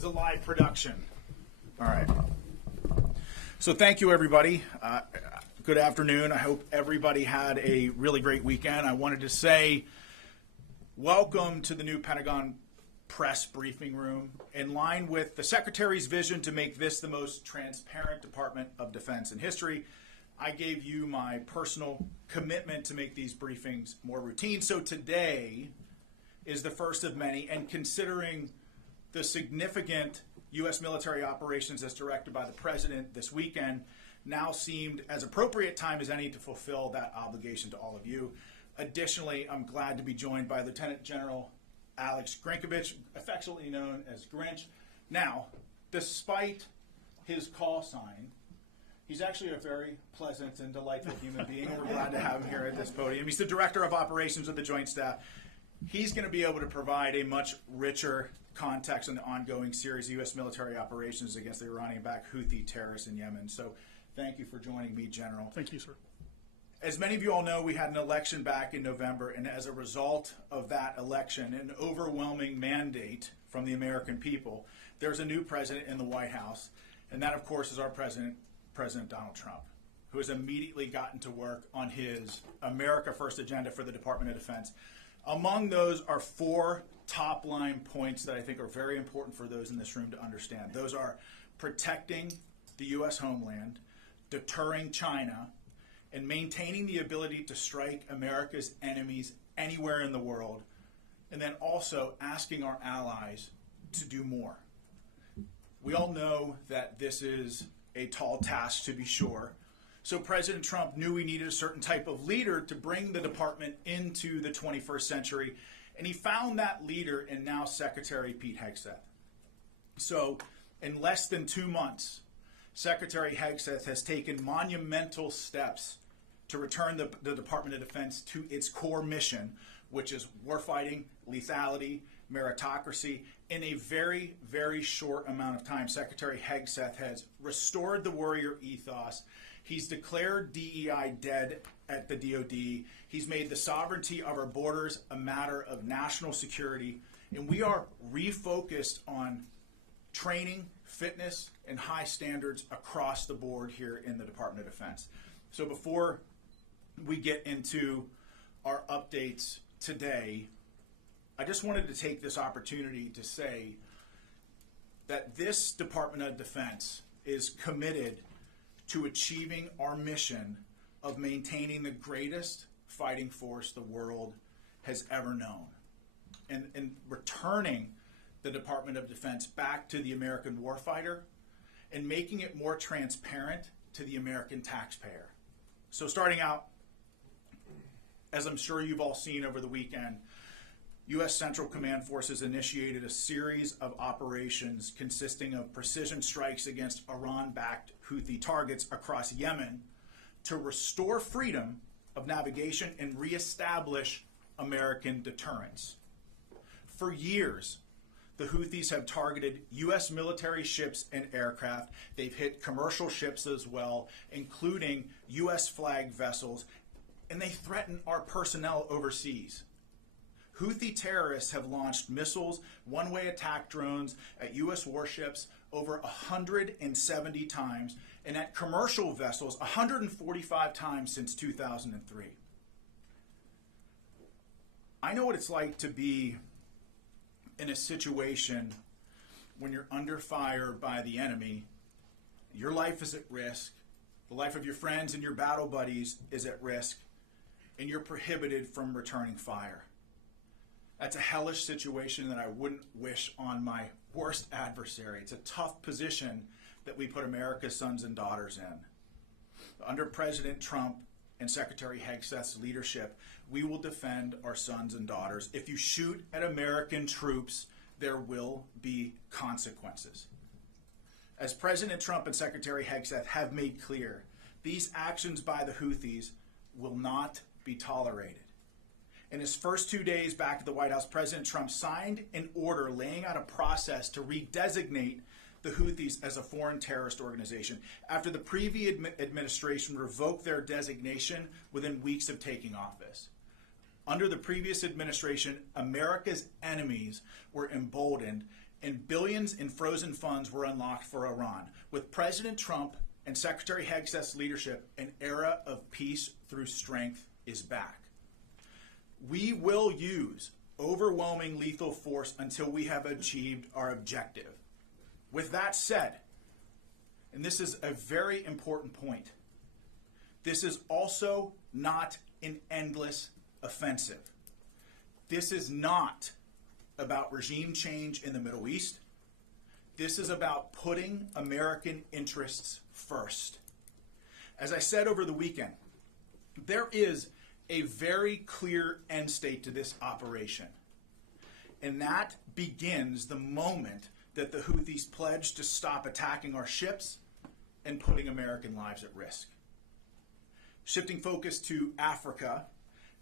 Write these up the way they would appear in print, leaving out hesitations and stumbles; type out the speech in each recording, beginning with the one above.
is a live production. All right. So thank you, everybody. Good afternoon. I hope everybody had a really great weekend. I wanted to say welcome to the new Pentagon press briefing room. In line with the Secretary's vision to make this the most transparent Department of Defense in history, I gave you my personal commitment to make these briefings more routine. So today is the first of many, and considering the significant U.S. military operations as directed by the President this weekend, now seemed as appropriate time as any to fulfill that obligation to all of you. Additionally, I'm glad to be joined by Lieutenant General Alexus Grynkewich, affectionately known as Grinch. Now, despite his call sign, he's actually a very pleasant and delightful human being. We're glad to have him here at this podium. He's the Director of Operations of the Joint Staff. He's going to be able to provide a much richer context on the ongoing series of U.S. military operations against the Iranian-backed Houthi terrorists in Yemen. So thank you for joining me, General. Thank you, sir. As many of you all know, we had an election back in November, and as a result of that election, an overwhelming mandate from the American people, there's a new president in the White House, and that, of course, is our president, President Donald Trump, who has immediately gotten to work on his America First agenda for the Department of Defense. Among those are four top-line points that I think are very important for those in this room to understand. Those are protecting the U.S. homeland, deterring China, and maintaining the ability to strike America's enemies anywhere in the world, and then also asking our allies to do more. We all know that this is a tall task, to be sure. So President Trump knew we needed a certain type of leader to bring the department into the 21st century, and he found that leader in now Secretary Pete Hegseth. So in less than 2 months, Secretary Hegseth has taken monumental steps to return the Department of Defense to its core mission, which is warfighting, lethality, meritocracy. In a very, very short amount of time, Secretary Hegseth has restored the warrior ethos. He's declared DEI dead at the DoD. He's made the sovereignty of our borders a matter of national security. And we are refocused on training, fitness, and high standards across the board here in the Department of Defense. So before we get into our updates today, I just wanted to take this opportunity to say that this Department of Defense is committed to achieving our mission of maintaining the greatest fighting force the world has ever known, and returning the Department of Defense back to the American warfighter and making it more transparent to the American taxpayer. So starting out, as I'm sure you've all seen over the weekend, U.S. Central Command Forces initiated a series of operations consisting of precision strikes against Iran-backed Houthi targets across Yemen to restore freedom of navigation and reestablish American deterrence. For years, the Houthis have targeted U.S. military ships and aircraft. They've hit commercial ships as well, including U.S. flagged vessels, and they threaten our personnel overseas. Houthi terrorists have launched missiles, one-way attack drones at U.S. warships over 170 times, and at commercial vessels 145 times since 2003. I know what it's like to be in a situation when you're under fire by the enemy. Your life is at risk, the life of your friends and your battle buddies is at risk, and you're prohibited from returning fire. That's a hellish situation that I wouldn't wish on my worst adversary. It's a tough position that we put America's sons and daughters in. Under President Trump and Secretary Hegseth's leadership, we will defend our sons and daughters. If you shoot at American troops, there will be consequences. As President Trump and Secretary Hegseth have made clear, these actions by the Houthis will not be tolerated. In his first 2 days back at the White House, President Trump signed an order laying out a process to redesignate the Houthis as a foreign terrorist organization after the previous administration revoked their designation within weeks of taking office. Under the previous administration, America's enemies were emboldened and billions in frozen funds were unlocked for Iran. With President Trump and Secretary Hegseth's leadership, an era of peace through strength is back. We will use overwhelming lethal force until we have achieved our objective. With that said, and this is a very important point, this is also not an endless offensive. This is not about regime change in the Middle East. This is about putting American interests first. As I said over the weekend, there is a very clear end state to this operation. And that begins the moment that the Houthis pledge to stop attacking our ships and putting American lives at risk. Shifting focus to Africa,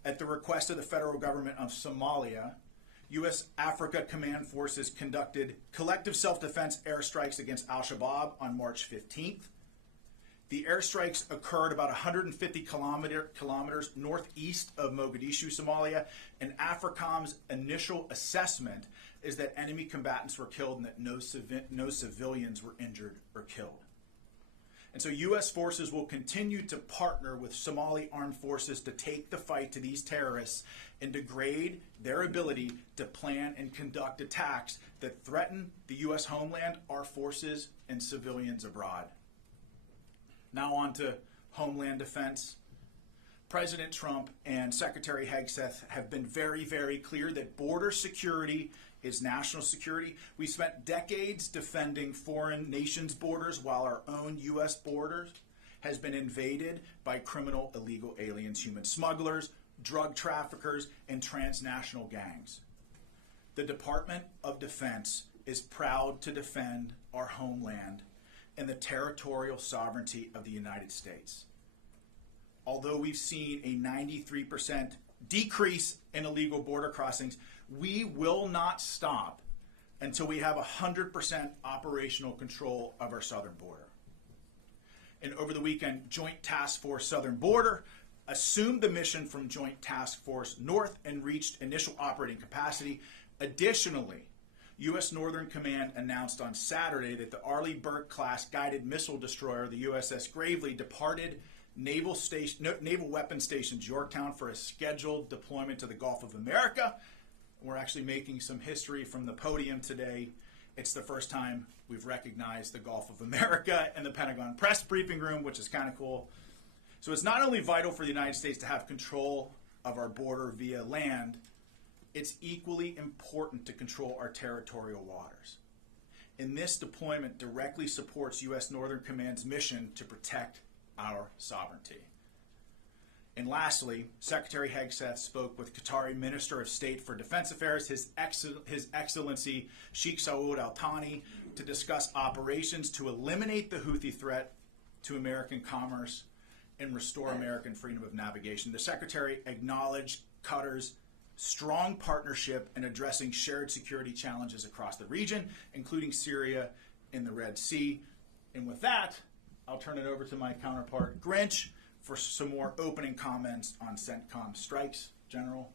at the request of the federal government of Somalia, U.S. Africa Command Forces conducted collective self-defense airstrikes against al-Shabaab on March 15th. The airstrikes occurred about 150 kilometers northeast of Mogadishu, Somalia, and AFRICOM's initial assessment is that enemy combatants were killed and that no civilians were injured or killed. And so U.S. forces will continue to partner with Somali armed forces to take the fight to these terrorists and degrade their ability to plan and conduct attacks that threaten the U.S. homeland, our forces, and civilians abroad. Now on to Homeland Defense. President Trump and Secretary Hegseth have been very, very clear that border security is national security. We spent decades defending foreign nations' borders while our own U.S. borders has been invaded by criminal illegal aliens, human smugglers, drug traffickers, and transnational gangs. The Department of Defense is proud to defend our homeland and the territorial sovereignty of the United States. Although we've seen a 93% decrease in illegal border crossings, we will not stop until we have 100% operational control of our southern border. And over the weekend, Joint Task Force Southern Border assumed the mission from Joint Task Force North and reached initial operating capacity. Additionally, U.S. Northern Command announced on Saturday that the Arleigh Burke-class guided missile destroyer, the USS Gravely, departed Naval Weapons Station Yorktown for a scheduled deployment to the Gulf of America. We're actually making some history from the podium today. It's the first time we've recognized the Gulf of America in the Pentagon press briefing room, which is kind of cool. So it's not only vital for the United States to have control of our border via land, it's equally important to control our territorial waters. And this deployment directly supports U.S. Northern Command's mission to protect our sovereignty. And lastly, Secretary Hegseth spoke with Qatari Minister of State for Defense Affairs, His Excellency Sheikh Saud Al Thani, to discuss operations to eliminate the Houthi threat to American commerce and restore American freedom of navigation. The Secretary acknowledged Qatar's strong partnership in addressing shared security challenges across the region, including Syria and the Red Sea. And with that, I'll turn it over to my counterpart, Grynkewich, for some more opening comments on CENTCOM strikes. General,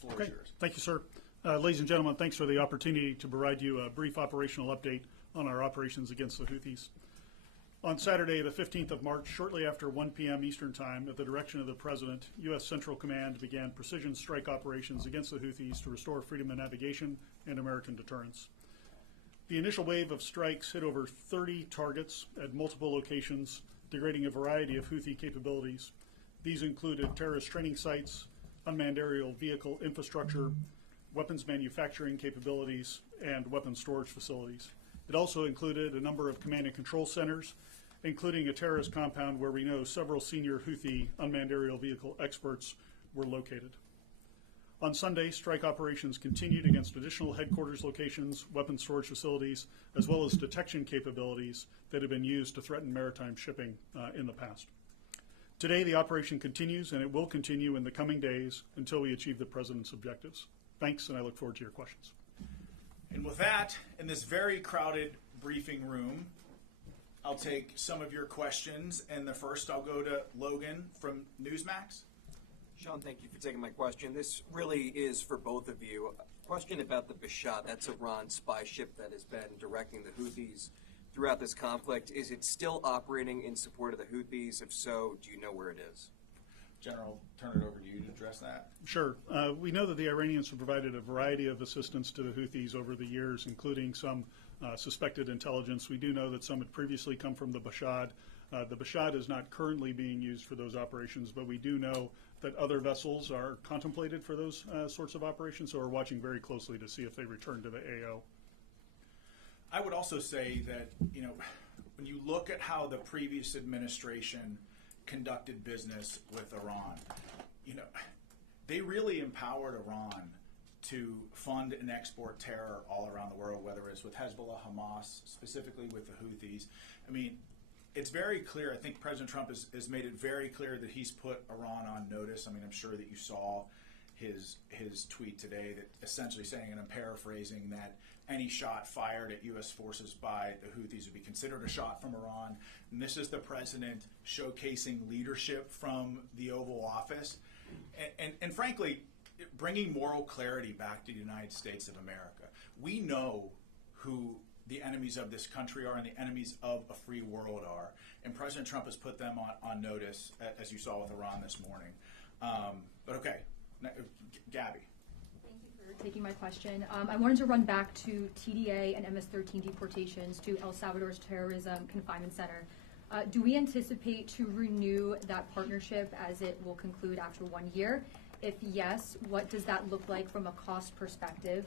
the floor is yours. Thank you, sir. Ladies and gentlemen, thanks for the opportunity to provide you a brief operational update on our operations against the Houthis. On Saturday, the 15th of March, shortly after 1 p.m. Eastern Time, at the direction of the President, U.S. Central Command began precision strike operations against the Houthis to restore freedom of navigation and American deterrence. The initial wave of strikes hit over 30 targets at multiple locations, degrading a variety of Houthi capabilities. These included terrorist training sites, unmanned aerial vehicle infrastructure, weapons manufacturing capabilities, and weapons storage facilities. It also included a number of command and control centers, including a terrorist compound where we know several senior Houthi unmanned aerial vehicle experts were located. On Sunday, strike operations continued against additional headquarters locations, weapons storage facilities, as well as detection capabilities that have been used to threaten maritime shipping in the past. Today, the operation continues, and it will continue in the coming days until we achieve the President's objectives. Thanks, and I look forward to your questions. And with that, in this very crowded briefing room, I'll take some of your questions, and the first I'll go to Logan from Newsmax. Sean, thank you for taking my question. This really is for both of you. Question about the Bashat. That's Iran's spy ship that has been directing the Houthis throughout this conflict. Is it still operating in support of the Houthis? If so, do you know where it is? General, turn it over to you to address that. Sure. We know that the Iranians have provided a variety of assistance to the Houthis over the years, including some suspected intelligence. We do know that some had previously come from the Bashat. The Bashat is not currently being used for those operations, but we do know that other vessels are contemplated for those sorts of operations, so we're watching very closely to see if they return to the AO. I would also say that, when you look at how the previous administration conducted business with Iran, they really empowered Iran to fund and export terror all around the world, whether it's with Hezbollah, Hamas, specifically with the Houthis. I mean, it's very clear. I think President Trump has made it very clear that he's put Iran on notice. I mean, I'm sure that you saw his tweet today that essentially saying, and I'm paraphrasing, that any shot fired at U.S. forces by the Houthis would be considered a shot from Iran. And this is the president showcasing leadership from the Oval Office and frankly, bringing moral clarity back to the United States of America. We know who the enemies of this country are and the enemies of a free world are. And President Trump has put them on notice, as you saw with Iran this morning. But okay, Gabby. Thank you for taking my question. I wanted to run back to TDA and MS-13 deportations to El Salvador's Terrorism Confinement Center. Do we anticipate to renew that partnership as it will conclude after 1 year? If yes, what does that look like from a cost perspective?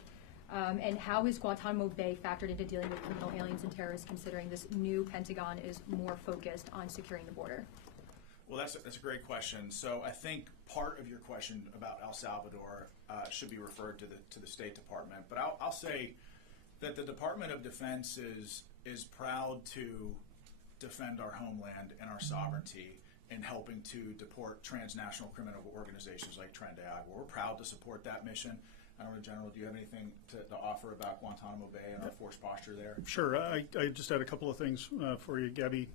And how is Guantanamo Bay factored into dealing with criminal aliens and terrorists, considering this new Pentagon is more focused on securing the border? Well, that's a great question. So I think part of your question about El Salvador should be referred to the State Department. But I'll say that the Department of Defense is proud to defend our homeland and our sovereignty in helping to deport transnational criminal organizations like Tren de Agua. We're proud to support that mission. I don't know, General, do you have anything to offer about Guantanamo Bay and our force posture there? Sure. I just had a couple of things for you, Gabby.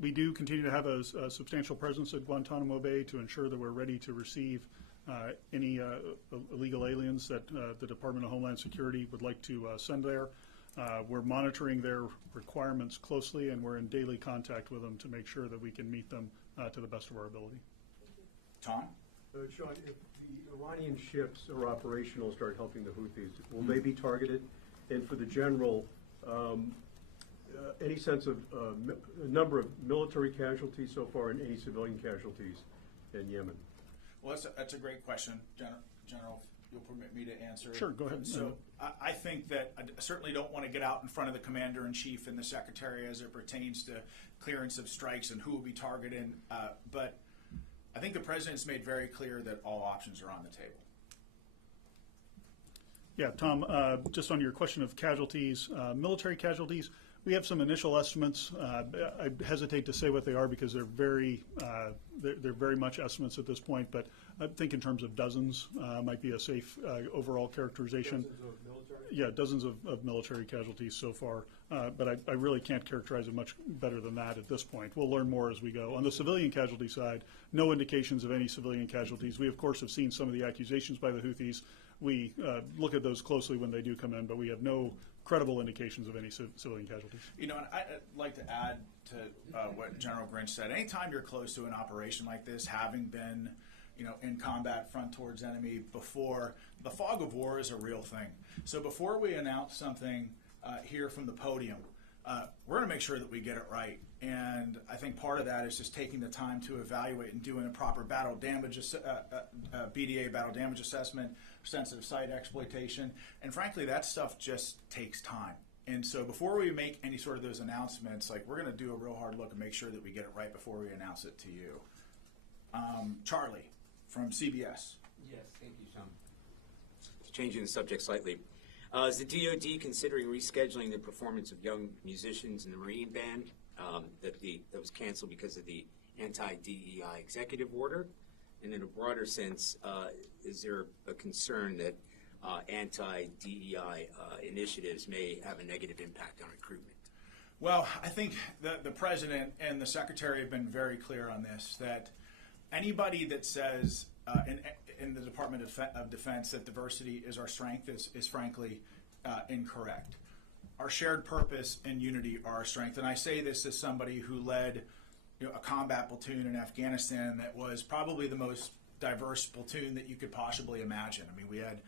We do continue to have a substantial presence at Guantanamo Bay to ensure that we're ready to receive any illegal aliens that the Department of Homeland Security would like to send there. We're monitoring their requirements closely, and we're in daily contact with them to make sure that we can meet them to the best of our ability. Tom? Sean, if the Iranian ships are operational, start helping the Houthis, will they be targeted? And for the general, any sense of number of military casualties so far and any civilian casualties in Yemen? Well, that's a great question, General. If you'll permit me to answer. Sure, go ahead. So I think that I certainly don't want to get out in front of the Commander-in-Chief and the Secretary as it pertains to clearance of strikes and who will be targeted, but I think the President's made very clear that all options are on the table. Yeah, Tom, just on your question of casualties, military casualties, we have some initial estimates. I hesitate to say what they are because they're very much estimates at this point, but I think in terms of dozens might be a safe overall characterization. Dozens of military? Yeah, dozens of military casualties so far, but I really can't characterize it much better than that at this point. We'll learn more as we go. On the civilian casualty side, no indications of any civilian casualties. We, of course, have seen some of the accusations by the Houthis. We look at those closely when they do come in, but we have no credible indications of any civilian casualties. And I'd like to add to what General Grynkewich said. Anytime you're close to an operation like this, having been in combat front towards enemy before, the fog of war is a real thing. So before we announce something here from the podium, we're going to make sure that we get it right. And I think part of that is just taking the time to evaluate and doing a proper battle damage, BDA battle damage assessment, sensitive site exploitation. And frankly, that stuff just takes time. And so before we make any sort of those announcements, we're going to do a real hard look and make sure that we get it right before we announce it to you. Charlie from CBS. Yes, thank you, Sean. Changing the subject slightly. Is the DoD considering rescheduling the performance of young musicians in the Marine Band that was canceled because of the anti-DEI executive order? And in a broader sense, is there a concern that anti-DEI initiatives may have a negative impact on recruitment? Well, I think the President and the Secretary have been very clear on this, that anybody that says, and in the Department of Defense that diversity is our strength is frankly incorrect. Our shared purpose and unity are our strength. And I say this as somebody who led a combat platoon in Afghanistan that was probably the most diverse platoon that you could possibly imagine. I mean, we had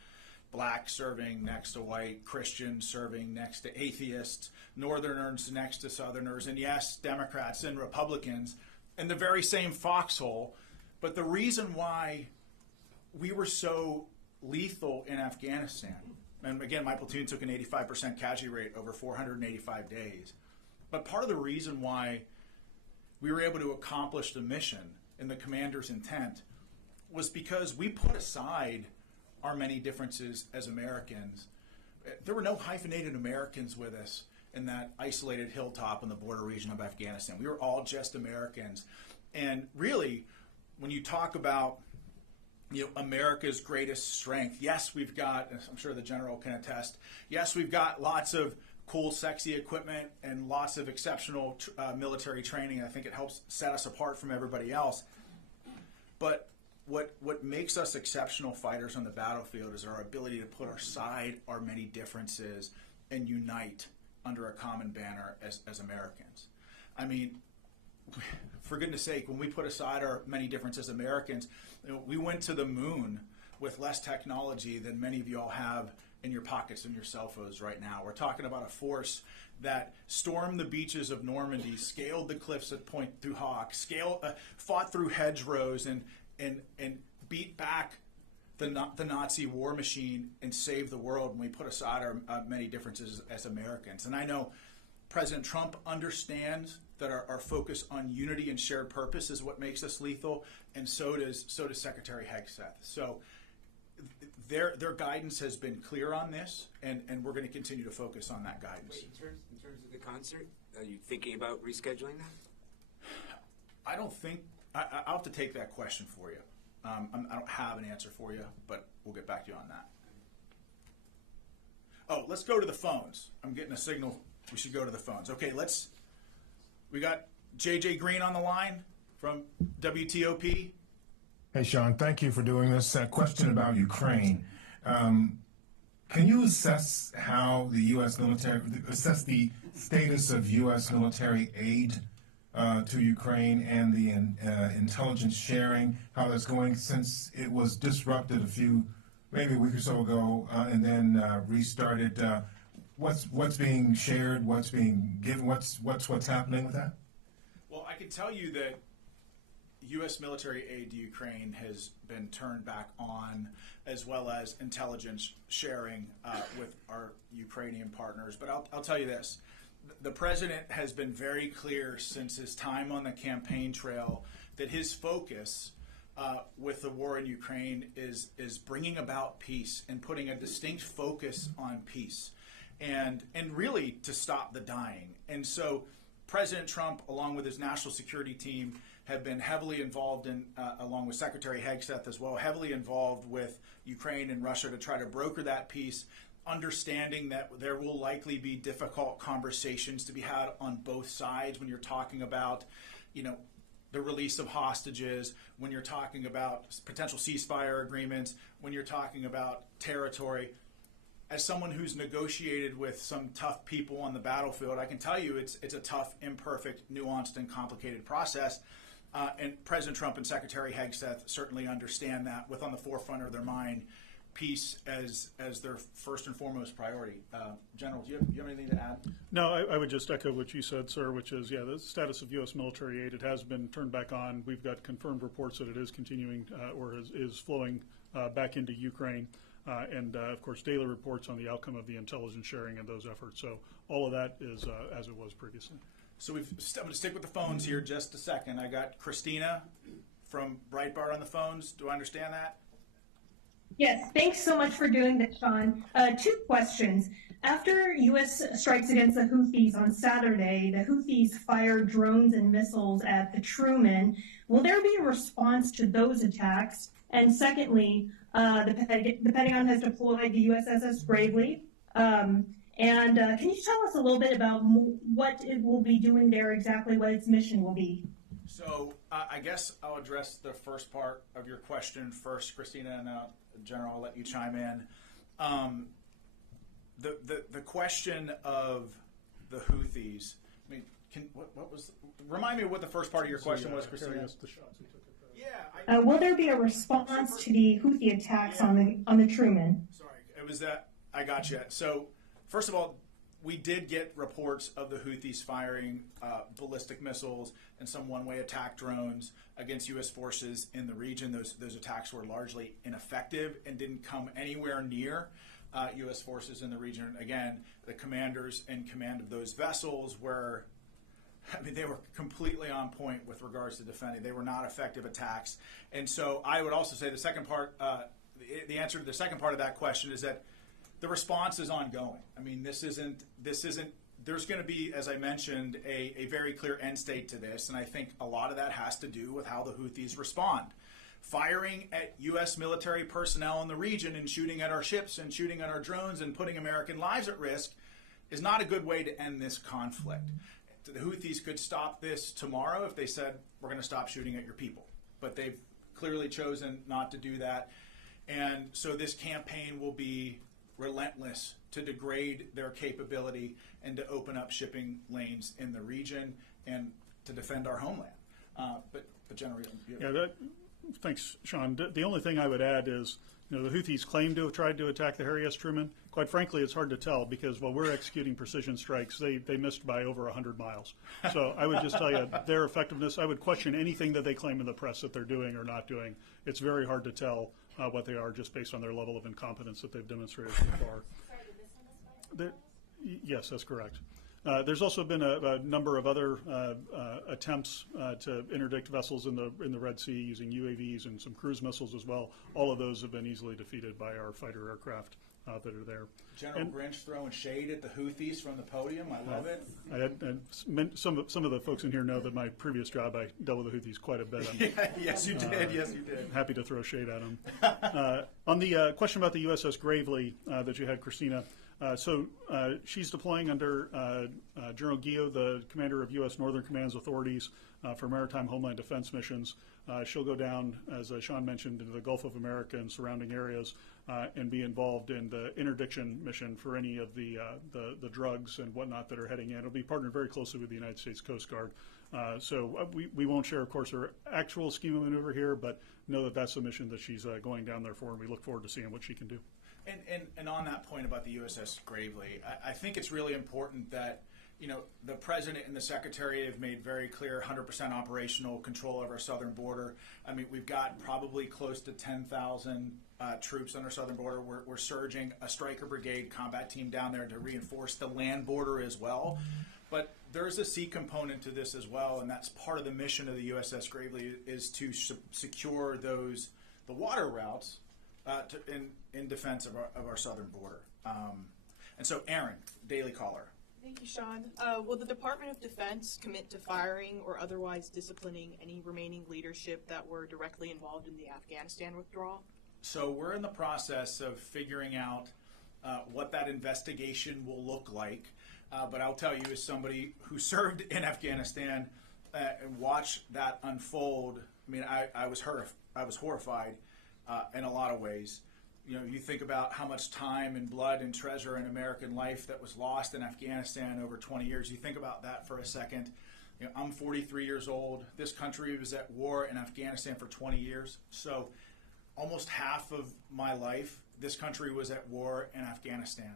blacks serving next to white, Christians serving next to atheists, Northerners next to Southerners, and yes, Democrats and Republicans in the very same foxhole. But the reason why we were so lethal in Afghanistan, and again, my platoon took an 85% casualty rate over 485 days, but part of the reason why we were able to accomplish the mission and the commander's intent was because we put aside our many differences as Americans. There were no hyphenated Americans with us in that isolated hilltop in the border region of Afghanistan. We were all just Americans. And really, when you talk about America's greatest strength, yes, we've got, I'm sure the general can attest, yes, we've got lots of cool, sexy equipment and lots of exceptional military training. I think it helps set us apart from everybody else. But what makes us exceptional fighters on the battlefield is our ability to put aside our many differences and unite under a common banner as Americans. I mean, for goodness sake, when we put aside our many differences as Americans, we went to the moon with less technology than many of you all have in your pockets and your cell phones right now. We're talking about a force that stormed the beaches of Normandy, scaled the cliffs at Pointe du Hoc, fought through hedgerows, and beat back the Nazi war machine and saved the world when we put aside our many differences as Americans. And I know President Trump understands that our focus on unity and shared purpose is what makes us lethal, and so does Secretary Hegseth. So their guidance has been clear on this, and we're going to continue to focus on that guidance. Wait, in terms of the concert, are you thinking about rescheduling that? I don't think I'll have to take that question for you. I don't have an answer for you, but we'll get back to you on that. Oh, let's go to the phones. I'm getting a signal we should go to the phones. Okay, we got JJ Green on the line from WTOP. Hey, Sean, thank you for doing this. Question about Ukraine. Can you assess how the U.S. military, assess the status of U.S. military aid to Ukraine and the intelligence sharing, how that's going since it was disrupted maybe a week or so ago, and then restarted? What's being shared? What's being given? What's happening with that? Well, I can tell you that U.S. military aid to Ukraine has been turned back on, as well as intelligence sharing with our Ukrainian partners. But I'll tell you this. The president has been very clear since his time on the campaign trail that his focus with the war in Ukraine is bringing about peace and putting a distinct focus on peace and really to stop the dying. And so President Trump, along with his national security team, have been heavily involved in, along with Secretary Hegseth as well, heavily involved with Ukraine and Russia to try to broker that peace, understanding that there will likely be difficult conversations to be had on both sides when you're talking about, the release of hostages, when you're talking about potential ceasefire agreements, when you're talking about territory. As someone who's negotiated with some tough people on the battlefield, I can tell you it's a tough, imperfect, nuanced, and complicated process. And President Trump and Secretary Hegseth certainly understand that, with on the forefront of their mind peace as their first and foremost priority. General, do you have anything to add? No, I would just echo what you said, sir, which is, the status of U.S. military aid, it has been turned back on. We've got confirmed reports that it is continuing or is flowing back into Ukraine. And, of course, daily reports on the outcome of the intelligence sharing and those efforts. So all of that is as it was previously. So I'm going to stick with the phones here just a second. I got Christina from Breitbart on the phones. Do I understand that? Yes, thanks so much for doing this, Sean. 2 questions. After U.S. strikes against the Houthis on Saturday, the Houthis fired drones and missiles at the Truman. Will there be a response to those attacks? And secondly, the Pentagon has deployed the USS Gravely. Can you tell us a little bit about what it will be doing there, exactly what its mission will be? So I guess I'll address the first part of your question first, Christina, and General, I'll let you chime in. The question of the Houthis. I mean, what was? Remind me what the first part of your question was, Christina. The shots we took at Yeah. Will there be a response to the Houthi attacks on the Truman? Sorry, it was that. I got you. So, first of all, we did get reports of the Houthis firing ballistic missiles and some one-way attack drones against U.S. forces in the region. Those attacks were largely ineffective and didn't come anywhere near U.S. forces in the region. Again, the commanders in command of those vessels were, they were completely on point with regards to defending. They were not effective attacks. And so I would also say the second part, the answer to the second part of that question is that the response is ongoing. I mean, this isn't, there's going to be, as I mentioned, a very clear end state to this. And I think a lot of that has to do with how the Houthis respond. Firing at U.S. military personnel in the region and shooting at our ships and shooting at our drones and putting American lives at risk is not a good way to end this conflict. The Houthis could stop this tomorrow if they said, we're going to stop shooting at your people. But they've clearly chosen not to do that. And so this campaign will be relentless to degrade their capability and to open up shipping lanes in the region and to defend our homeland. But General, thanks, Sean. The only thing I would add is, the Houthis claim to have tried to attack the Harry S. Truman. Quite frankly, it's hard to tell because while we're executing precision strikes, they missed by over 100 miles. So I would just tell you their effectiveness, I would question anything that they claim in the press that they're doing or not doing. It's very hard to tell what they are just based on their level of incompetence that they've demonstrated so far. Yes, that's correct. There's also been a number of other attempts to interdict vessels in the Red Sea using UAVs and some cruise missiles as well. All of those have been easily defeated by our fighter aircraft that are there. General Grinch throwing shade at the Houthis from the podium. I love it. Some of the folks in here know that my previous job, I dealt with the Houthis quite a bit. Yes, you did. Yes, you did. Happy to throw shade at them. On the question about the USS Gravely that you had, Christina, so she's deploying under General Guillot, the commander of U.S. Northern Command's authorities for maritime homeland defense missions. She'll go down, as Sean mentioned, into the Gulf of America and surrounding areas and be involved in the interdiction mission for any of the drugs and whatnot that are heading in. It'll be partnered very closely with the United States Coast Guard. So we won't share, of course, her actual scheme of maneuver here, but know that that's the mission that she's going down there for, and we look forward to seeing what she can do. And on that point about the USS Gravely, I think it's really important that the President and the Secretary have made very clear 100% operational control of our southern border. I mean, we've got probably close to 10,000 troops on our southern border. We're surging a Stryker Brigade combat team down there to reinforce the land border as well. But there's a sea component to this as well, and that's part of the mission of the USS Gravely is to secure the water routes in defense of our southern border. And so, Aaron, Daily Caller. Thank you, Sean. Will the Department of Defense commit to firing or otherwise disciplining any remaining leadership that were directly involved in the Afghanistan withdrawal? So we're in the process of figuring out what that investigation will look like. But I'll tell you, as somebody who served in Afghanistan and watched that unfold, I mean, I was horrified in a lot of ways. You think about how much time and blood and treasure and American life that was lost in Afghanistan over 20 years. You think about that for a second. I'm 43 years old. This country was at war in Afghanistan for 20 years. So almost half of my life, this country was at war in Afghanistan.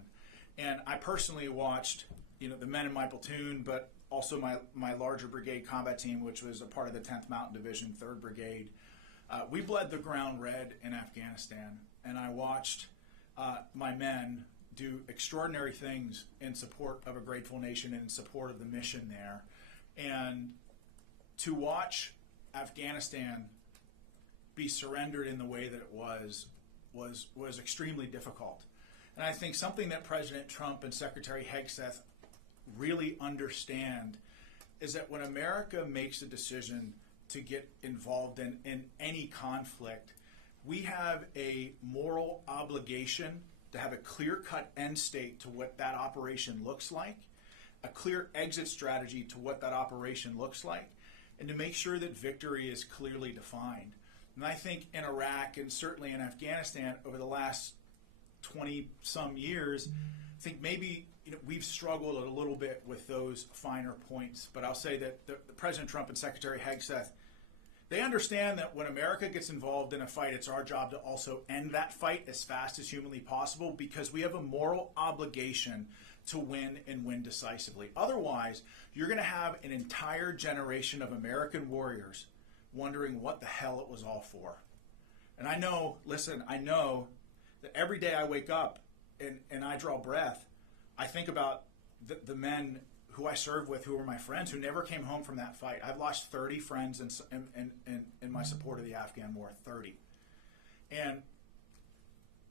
And I personally watched, the men in my platoon, but also my larger brigade combat team, which was a part of the 10th Mountain Division, 3rd Brigade. We bled the ground red in Afghanistan. And I watched my men do extraordinary things in support of a grateful nation and in support of the mission there. And to watch Afghanistan be surrendered in the way that it was extremely difficult. And I think something that President Trump and Secretary Hegseth really understand is that when America makes a decision to get involved in any conflict, we have a moral obligation to have a clear-cut end state to what that operation looks like, a clear exit strategy to what that operation looks like, and to make sure that victory is clearly defined. And I think in Iraq and certainly in Afghanistan over the last 20-some years, I think maybe we've struggled a little bit with those finer points. But I'll say that the President Trump and Secretary Hegseth, they understand that when America gets involved in a fight, it's our job to also end that fight as fast as humanly possible, because we have a moral obligation to win and win decisively. Otherwise, you're going to have an entire generation of American warriors wondering what the hell it was all for. And I know that every day I wake up and I draw breath, I think about the men who I served with, who were my friends, who never came home from that fight. I've lost 30 friends in my support of the Afghan war, 30. And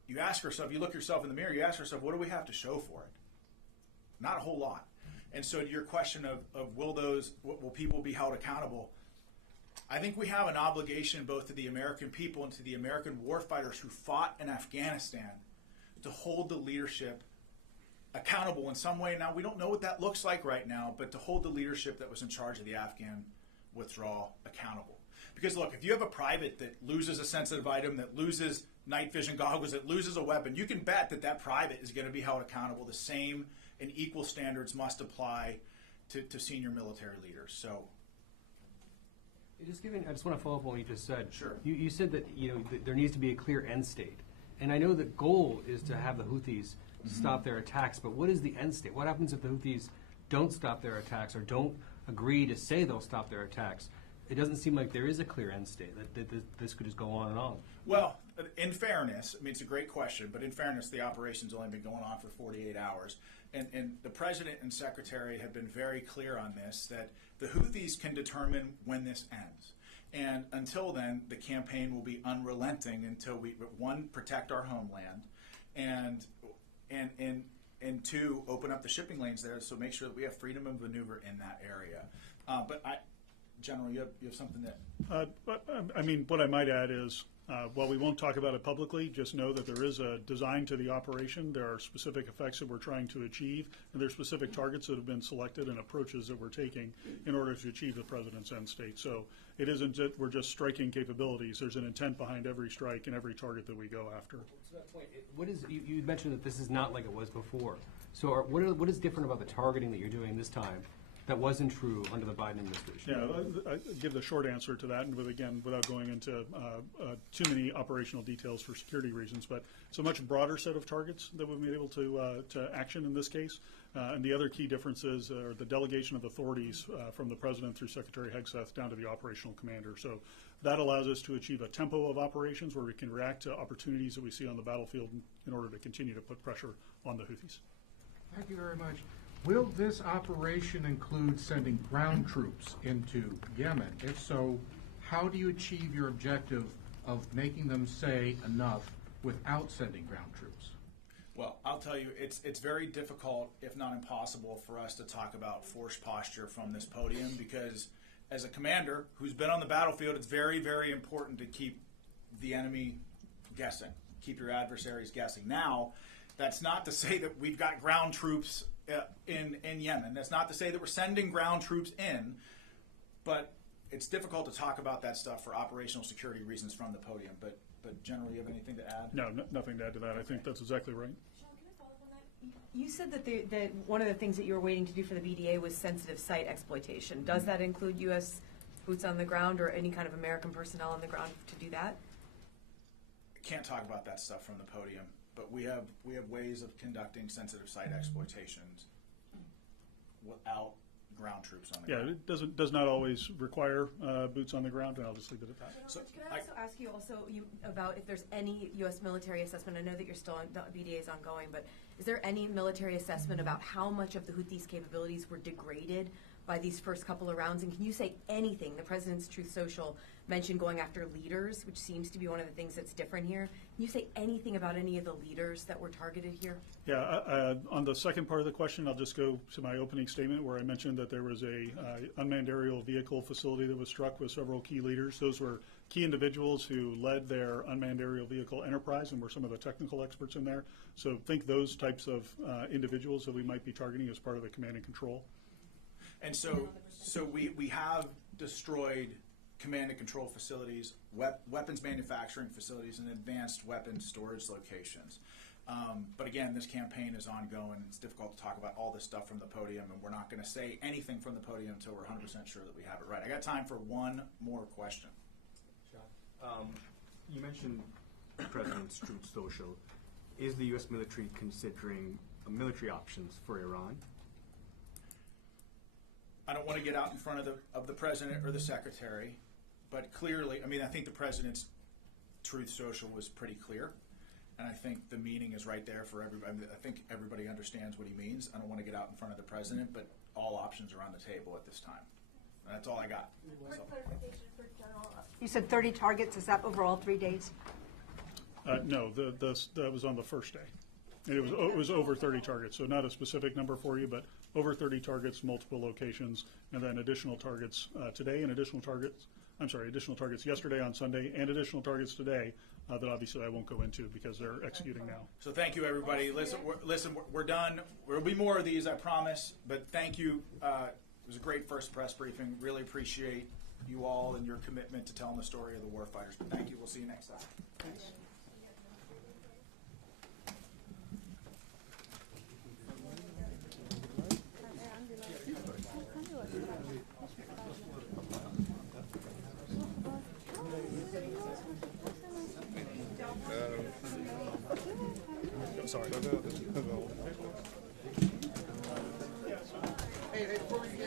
you ask yourself, you look yourself in the mirror, you ask yourself, what do we have to show for it? Not a whole lot. And so to your question of will people be held accountable, I think we have an obligation both to the American people and to the American warfighters who fought in Afghanistan to hold the leadership accountable in some way. Now, we don't know what that looks like right now, but to hold the leadership that was in charge of the Afghan withdrawal accountable. Because look, if you have a private that loses a sensitive item, that loses night vision goggles, that loses a weapon, you can bet that private is going to be held accountable. The same and equal standards must apply to senior military leaders. So, I just want to follow up on what you just said. Sure. You said that that there needs to be a clear end state, and I know the goal is to have the Houthis stop their attacks. But what is the end state? What happens if the Houthis don't stop their attacks or don't agree to say they'll stop their attacks? It doesn't seem like there is a clear end state. That this could just go on and on. Well, in fairness, I mean, it's a great question, but in fairness, the operation's only been going on for 48 hours. And the President and Secretary have been very clear on this, that the Houthis can determine when this ends. And until then, the campaign will be unrelenting until we, one, protect our homeland, and two, open up the shipping lanes there, so make sure that we have freedom of maneuver in that area. But General, you have something that... I mean, what I might add is, while we won't talk about it publicly, just know that there is a design to the operation. There are specific effects that we're trying to achieve, and there are specific targets that have been selected and approaches that we're taking in order to achieve the President's end state. So it isn't that we're just striking capabilities. There's an intent behind every strike and every target that we go after. To that point, you mentioned that this is not like it was before. So what is different about the targeting that you're doing this time that wasn't true under the Biden administration? Yeah, I give the short answer to that, and without going into too many operational details for security reasons, but it's a much broader set of targets that we've been able to action in this case. And the other key differences are the delegation of authorities from the President through Secretary Hegseth down to the operational commander. So that allows us to achieve a tempo of operations where we can react to opportunities that we see on the battlefield in order to continue to put pressure on the Houthis. Thank you very much. Will this operation include sending ground troops into Yemen? If so, how do you achieve your objective of making them say enough without sending ground troops? Well, I'll tell you, it's very difficult, if not impossible, for us to talk about force posture from this podium, because as a commander who's been on the battlefield, it's very, very important to keep the enemy guessing, keep your adversaries guessing. Now, that's not to say that we've got ground troops in Yemen. That's not to say that we're sending ground troops in, but it's difficult to talk about that stuff for operational security reasons from the podium. But General, you have anything to add? No, nothing to add to that. I think that's exactly right. Sean, can I follow up on that? You said that one of the things that you were waiting to do for the BDA was sensitive site exploitation. Does that include U.S. boots on the ground or any kind of American personnel on the ground to do that? I can't talk about that stuff from the podium. But we have ways of conducting sensitive site exploitations without ground troops on the ground. Yeah, it does not always require boots on the ground, and I'll just leave it at that. So, can I also ask you about if there's any U.S. military assessment? I know that you're still on, the BDA is ongoing, but is there any military assessment about how much of the Houthis' capabilities were degraded by these first couple of rounds? And can you say anything? The President's Truth Social mentioned going after leaders, which seems to be one of the things that's different here. Can you say anything about any of the leaders that were targeted here? Yeah, on the second part of the question, I'll just go to my opening statement where I mentioned that there was a unmanned aerial vehicle facility that was struck with several key leaders. Those were key individuals who led their unmanned aerial vehicle enterprise and were some of the technical experts in there. So think those types of individuals that we might be targeting as part of the command and control. And so we have destroyed command and control facilities, weapons manufacturing facilities, and advanced weapons storage locations. But again, this campaign is ongoing. It's difficult to talk about all this stuff from the podium, and we're not going to say anything from the podium until we're 100% sure that we have it right. I got time for one more question. You mentioned the President's Truth Social. Is the U.S. military considering military options for Iran? I don't want to get out in front of the President or the Secretary, but clearly, I mean, I think the President's Truth Social was pretty clear. And I think the meaning is right there for everybody. I think everybody understands what he means. I don't want to get out in front of the president, but all options are on the table at this time. And that's all I got. Quick clarification for General. You said 30 targets. Is that over all 3 days? No, that was on the first day. And it was over 30 targets, so not a specific number for you, but over 30 targets, multiple locations, and then additional targets today and additional targets yesterday on Sunday and additional targets today that obviously I won't go into because they're executing now. So thank you, everybody. Listen, we're done. There will be more of these, I promise, but thank you. It was a great first press briefing. Really appreciate you all and your commitment to telling the story of the warfighters. But thank you. We'll see you next time. Thanks. Sorry. Hey, before we get